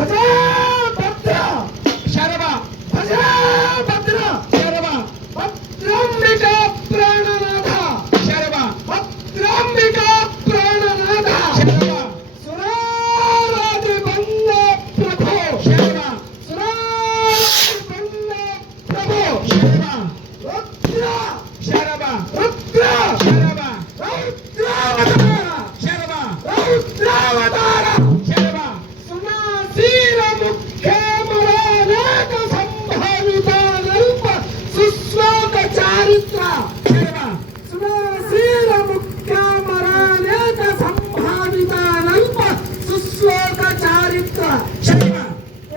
భజా భద్ర శరవ భజా భద్ర శరవ భద్రాంబిక ప్రాణనాథ శరవ భద్రాంబిక ప్రాణనాథ శరవ సురారాధి బంద ప్రభో శరవ సురారాధి బంద ప్రభో శరవ రుద్ర శరవ రుద్ర శరవ రౌద్రావతార శరవ రౌద్రావతార శరవ సునాసీర ముఖ్యమరానేక సంభావితానల్ప సుశ్లోక చారిత్ర శరవ సునాసీర ముఖ్యమరానేక సంభావితానల్ప సుశ్లోక చారిత్ర శరవ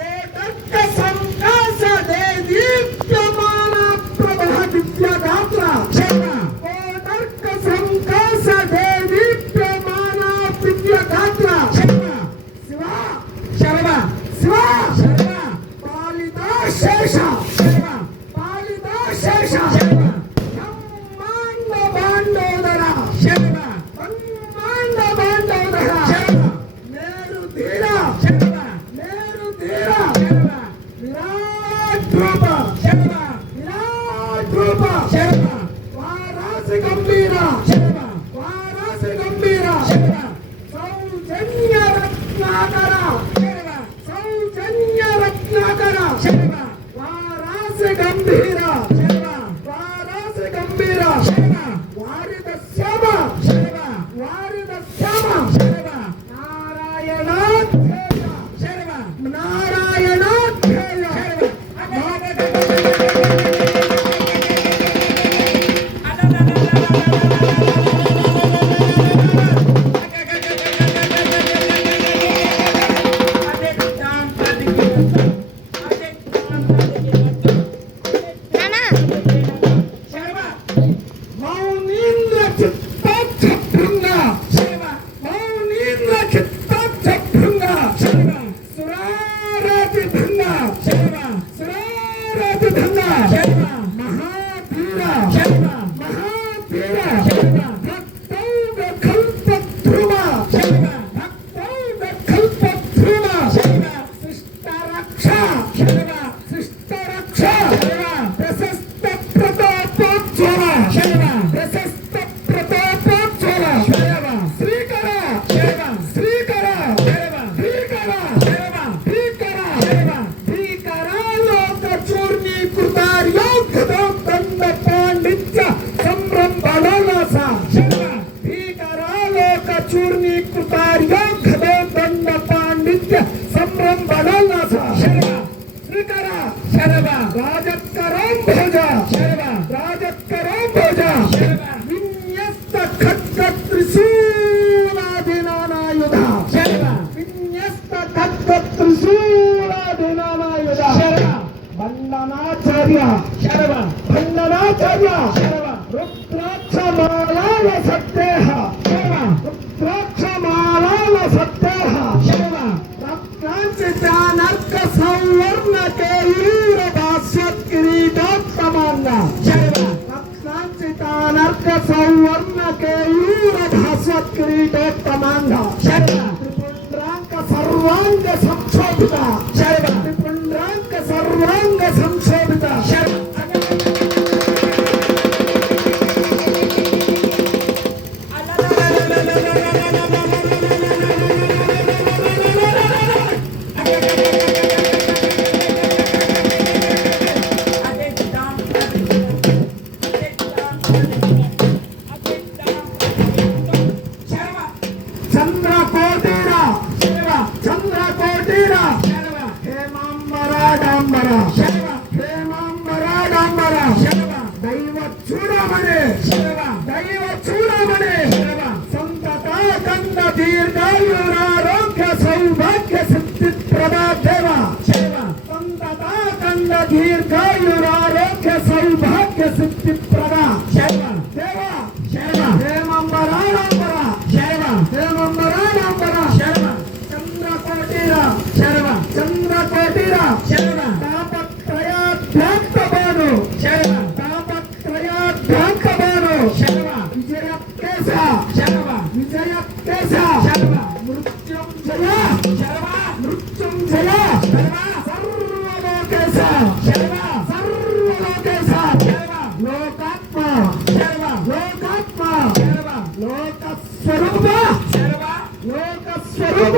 ఏకక్క సంకాస దే దీప్యమాన ప్రభ దివ్యగాత్ర శరవ ఏకక్క సంకాస దే దీప్యమాన దివ్యగాత్ర శరవ శివ శరవ శివ శరవ పాలితా శేష శరవ పాలితా శేష శరవ బ్రహ్మాండ బాండోదర శరవ బ్రహ్మాండ బాండోదర శరవ మేరు ధీర శరవ మేరు ధీర శరవ విరాట్ రూప శరవ విరాట్ రూప శరవ వారాసి గంభీర శరవ వారాసి గంభీర శరవ సౌజన్య రత్నాకర శరవ సౌజన్య రత్నాకర శరవ వారాసి గంభీర శరవ వారాసి గంభీర శరవ వారిద శ్యామ శరవ వారిద శ్యామ శరవ నారాయణాధ్యేయ శరవ నారాయణాధ్యేయ శరవ మౌనీంద్ర చిత్తార్థ భృంగ శరవ మౌనీంద్ర చిత్తార్థ భృంగ శరవ సురారాతి భృంగ శరవ సురారాతి భృంగ శరవ మహాధీర శరవ మహాధీర శరవ భక్తౌగ కల్ప ధ్రువ శరవ భక్తౌగ కల్ప ధ్రువ శరవ సృష్ట రక్ష శరవ సృష్ట రక్ష శరవ ప్రశస్త ప్రతాపోజ్వల శరవ ప్రశస్త ప్రతాపోజ్వల శరవ శ్రీకర శరవ శ్రీకర శరవ శ్రీకర శరవ శ్రీకర శరవ శ్రీకరాలోక చూర్ణీకృతార్యోగ్ధోద్దండ పాండిత్య సంరంభణోల్లాస శరవ శ్రీకరాలోక చూర్ణీకృతార్యోగ్ధోద్దండ పాండిత్య సంరంభణోల్లాస శరవ శ్రీకర శరవ రాజత్కరం భోజ శరవ రాజత్కరం భోజ శరవ విన్యస్త ఖడ్గ త్రిశూలాదినానాయుధ శరవ విన్యస్త ఖడ్గ త్రిశూలాదినానాయుధ శరవ బండనాచార్య శరవ బండనాచార్య శరవ రుద్రాక్షమాలాల సత్తేహ శరవ రుద్రాక్షమాలాల సత్తేహ శరవ రత్నాంచితానర్క సంవర్ణ కేయూర భాస్వత్ కిరీటోత్తమాంగ శరవ రత్నాంచితానర్క సంవర్ణ కేయూర భాస్వత్ కిరీటోత్తమాంగ శరవ త్రిపుండ్రాంక సర్వాంగ సంక్షోభిత శరవ త్రిపుండ్రాంక సర్వాంగ సంక్షోభిత శరవ చంద్రకోటిర శరవ చంద్రకోటిర శరవ హేమాంబరాడంబర శరవ హేమాంబరాడంబర శరవ దైవ చూడమనే శరవ దైవ చూడమనే శరవ సంతత కంద దీర్ఘాయురారోగ్య సౌభాగ్య సిద్ధి ప్రదా దేవ శరవ సంతత కంద దీర్ఘాయురారోగ్య సౌభాగ్య సిద్ధి ప్రదా శరవ దేవ శరవ హేమాంబరాడంబర శరవ హేమాంబరాడంబర శరవ చంద్రకోటిర శరవ చంద్రకోటిర శరవ తాపత్రయాధ్యాంతబాను శరవ తాపత్రయాధ్యాంతబాను శరవ విజయ కేశ శరవ విజయ కేశ శరవ మృత్యుంజయ శరవ మృత్యుంజయ శర్వ సర్వలోకేశ శర్వ సర్వలోకేశ శర్వ లోకాత్మ శర్వ లోకాత్మ శర్వ లోకస్వరూప శర్వ లోకస్వరూప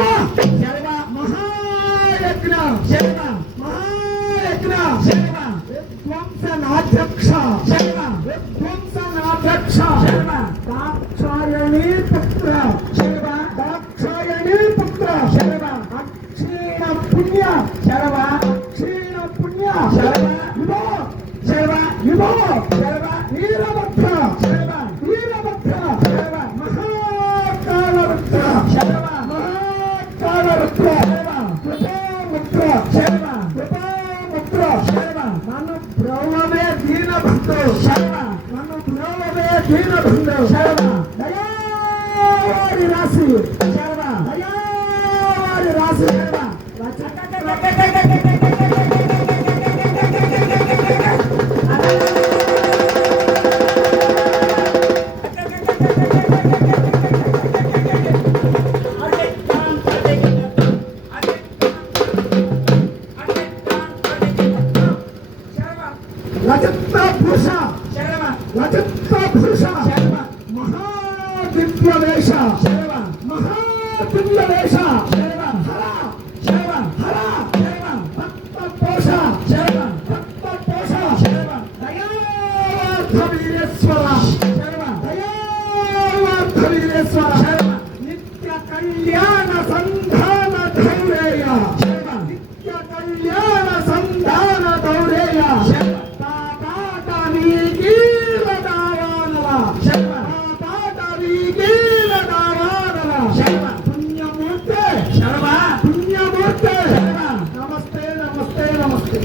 శర్వ మహాయజ్ఞ శర్వ మహాయజ్ఞ శర్వ విధ్వంసనాధ్యక్ష శర్వ విధ్వంసనాధ్యక్ష శర్వ దాక్షాయణీ పుత్ర శర్వ దాక్షాయణీ పుత్ర శర్వ అక్షీణ పుణ్య శర్వ అక్షీణ పుణ్య శర్వ యువో శర్వ యువో శర్వ వీరభద్ర శర్వ వీరభద్ర శర్వ మహాకాలరుద్ర శర్వ మహాకాలరుద్ర శర్వ కృపాముద్ర శర్వ కృపాముద్ర శర్వ నన్ను బ్రహ్మమే దీనబంధు శర్వ నన్ను బ్రహ్మమే దీనబంధు శర్వ దయావారి రాశి శర్వ దయావారి రాశి శర్వ లలిత పురుష శర్వ లలిత పురుష శర్వ మహాదివ్య వేష శర్వ మహాదివ్య వేష శర్వ హర శర్వ హర శర్వ భక్త పోష శర్వ భక్త పోష శర్వ దయావార్థ వీరేశ్వర శర్వ దయావార్థ వీరేశ్వర శర్వ నిత్య కళ్యాణ సంధాన ధైర్య శర్వ నిత్య కళ్యాణ సంధాన ధైర్య శర్వ పుణ్యమూర్తి శర్వ పుణ్యమూర్తి శర్వ నమస్తే నమస్తే నమస్తే